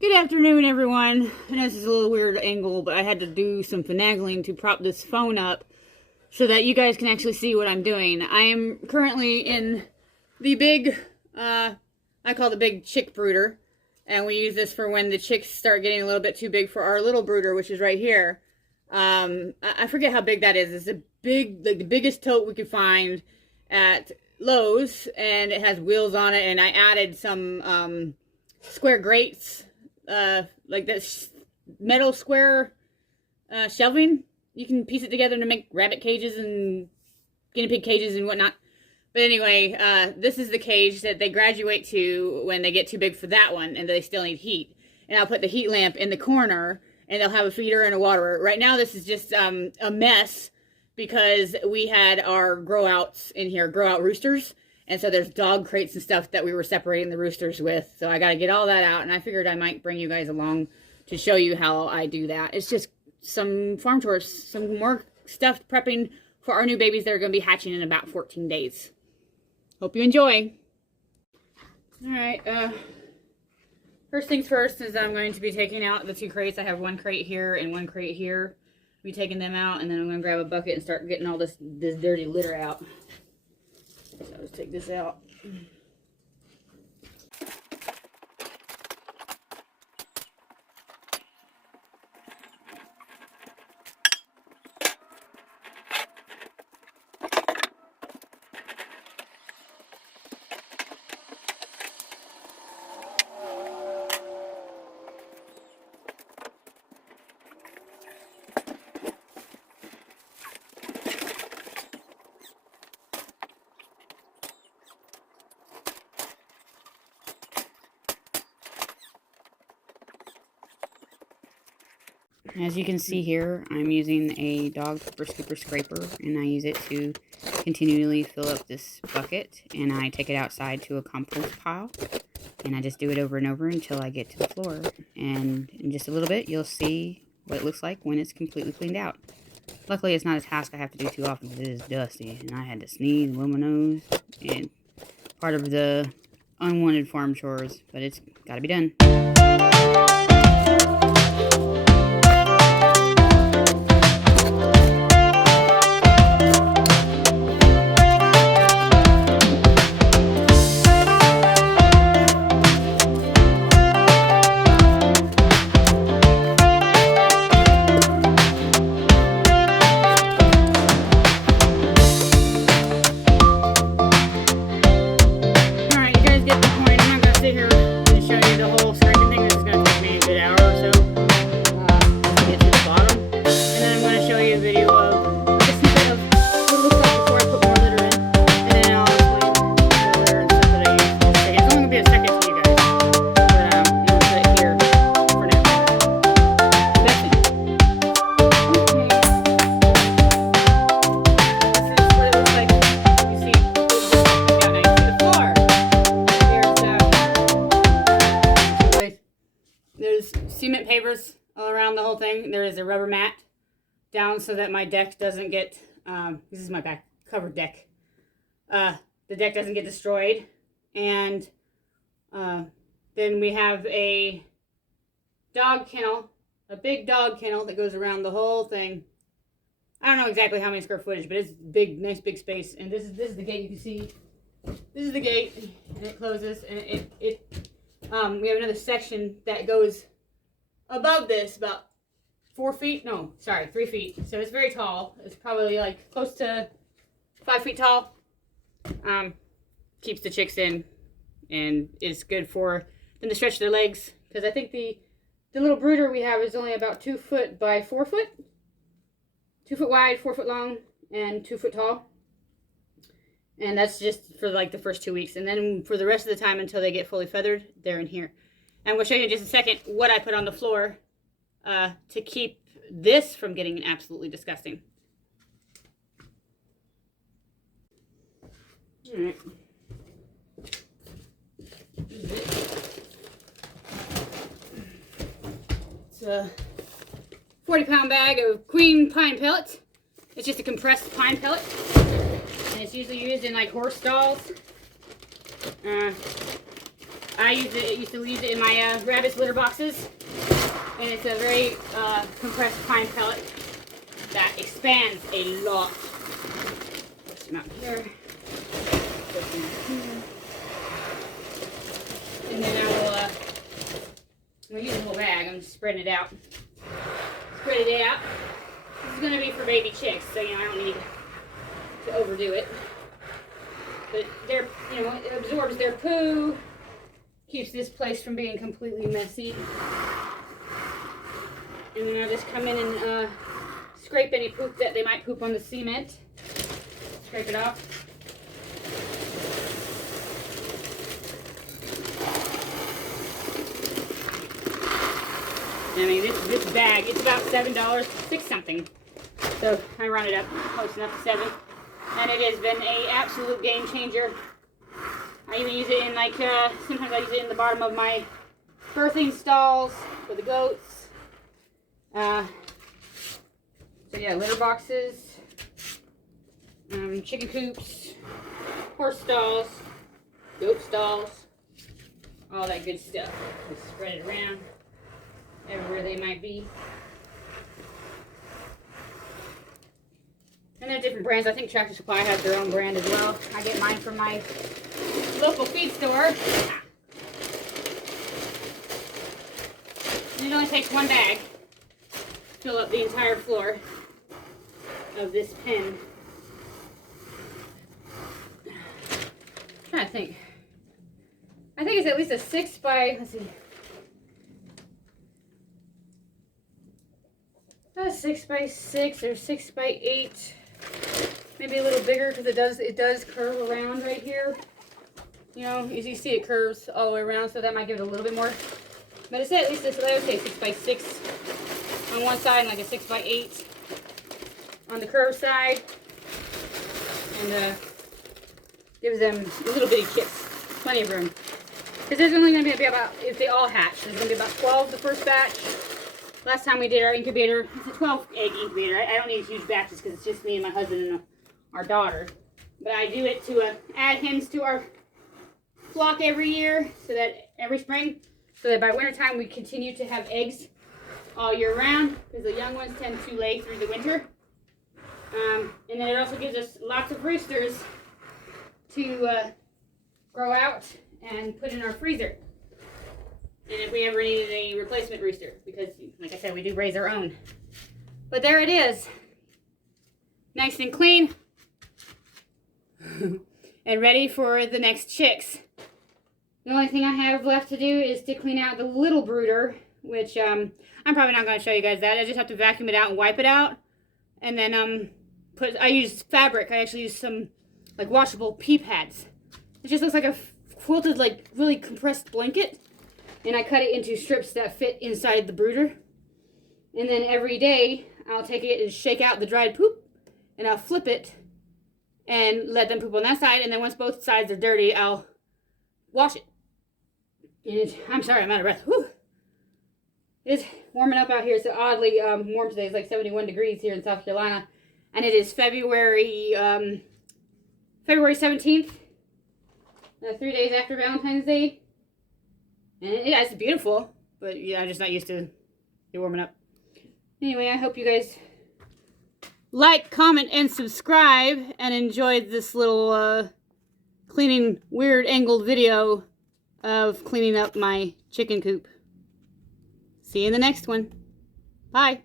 Good afternoon, everyone. I know this is a little weird angle, but I had to do some finagling to prop this phone up so that you guys can actually see what I'm doing. I am currently in the big, I call it the big chick brooder, and we use this for when the chicks start getting a little bit too big for our little brooder, which is right here. I forget how big that is. It's a big, like the biggest tote we could find at Lowe's, and it has wheels on it, and I added some square grates, like this metal square shelving. You can piece it together to make rabbit cages and guinea pig cages and whatnot. But anyway, this is the cage that they graduate to when they get too big for that one and they still need heat. And I'll put the heat lamp in the corner, and they'll have a feeder and a waterer. Right now this is just a mess because we had our grow outs in here, grow out roosters. And so there's dog crates and stuff that we were separating the roosters with. So I got to get all that out. And I figured I might bring you guys along to show you how I do that. It's just some farm chores, some more stuff prepping for our new babies that are going to be hatching in about 14 days. Hope you enjoy. All right. First things first is I'm going to be taking out the two crates. I have one crate here and one crate here. I'll be taking them out, and then I'm going to grab a bucket and start getting all this dirty litter out. So let's take this out. As you can see here, I'm using a dog pepper scooper scraper, and I use it to continually fill up this bucket, and I take it outside to a compost pile, and I just do it over and over until I get to the floor. And in just a little bit, you'll see what it looks like when it's completely cleaned out. Luckily, it's not a task I have to do too often because it is dusty, and I had to sneeze, blow my nose, and part of the unwanted farm chores, but it's got to be done. There's cement pavers all around the whole thing. There is a rubber mat down so that my deck doesn't get, this is my back covered deck. The deck doesn't get destroyed. And then we have a dog kennel, a big dog kennel that goes around the whole thing. I don't know exactly how many square footage, but it's big, nice big space. And this is the gate you can see. This is the gate, and it closes, and we have another section that goes above this, about 4 feet. No, sorry, 3 feet. So it's very tall. It's probably like close to 5 feet tall. Keeps the chicks in, and it's good for them to stretch their legs. Because I think the little brooder we have is only about 2 foot by 4 foot. 2 foot wide, 4 foot long, and 2 foot tall. And that's just for like the first 2 weeks. And then for the rest of the time until they get fully feathered, they're in here. And we'll show you in just a second what I put on the floor to keep this from getting absolutely disgusting. All right. It's a 40-pound bag of queen pine pellets. It's just a compressed pine pellet. And it's usually used in like horse stalls. I used to use it in my rabbit's litter boxes, and it's a very compressed pine pellet that expands a lot. Put some out here. Put some here. And then I'm gonna use a whole bag. I'm just spreading it out. Spread it out. This is gonna be for baby chicks, so I don't need to overdo it. But they're, it absorbs their poo, keeps this place from being completely messy. And then I'll just come in and scrape any poop that they might poop on the cement. Scrape it off. I mean, this bag, it's about $7, $6 something. So I round it up close enough to 7. And it has been an absolute game changer. I even use it in sometimes I use it in the bottom of my birthing stalls for the goats. So yeah, litter boxes, chicken coops, horse stalls, goat stalls, all that good stuff. Just spread it around everywhere they might be. And there's different brands. I think Tractor Supply has their own brand as well. I get mine from my local feed store. And it only takes one bag to fill up the entire floor of this pen. I'm trying to think. I think it's at least a 6 by, let's see. A 6 by 6 or 6 by 8. Maybe a little bigger because it does curve around right here. As you see, it curves all the way around, so that might give it a little bit more. But it's at least this, I would say 6 by 6 on one side and like a 6 by 8 on the curved side. And gives them little bitty chicks plenty of room. Because there's only going to be about, if they all hatch, there's going to be about 12 the first batch. Last time we did our incubator, it's a 12 egg incubator. I don't need huge batches because it's just me and my husband and our daughter. But I do it to add hens to our flock every year, so that every spring, so that by wintertime we continue to have eggs all year round, because the young ones tend to lay through the winter. And then it also gives us lots of roosters to grow out and put in our freezer. And if we ever needed a replacement rooster, because like I said, we do raise our own. But there it is. Nice and clean. And ready for the next chicks. The only thing I have left to do is to clean out the little brooder, which I'm probably not going to show you guys that. I just have to vacuum it out and wipe it out. And then I use fabric. I actually use some like washable pea pads. It just looks like a quilted, like really compressed blanket. And I cut it into strips that fit inside the brooder. And then every day, I'll take it and shake out the dried poop. And I'll flip it and let them poop on that side. And then once both sides are dirty, I'll wash it. And I'm sorry, I'm out of breath. Whew. It's warming up out here. It's oddly warm today. It's like 71 degrees here in South Carolina. And it is February 17th. 3 days after Valentine's Day. And yeah, it's beautiful, but yeah, I'm just not used to it warming up. Anyway, I hope you guys like, comment, and subscribe, and enjoyed this little cleaning, weird angled video of cleaning up my chicken coop. See you in the next one. Bye.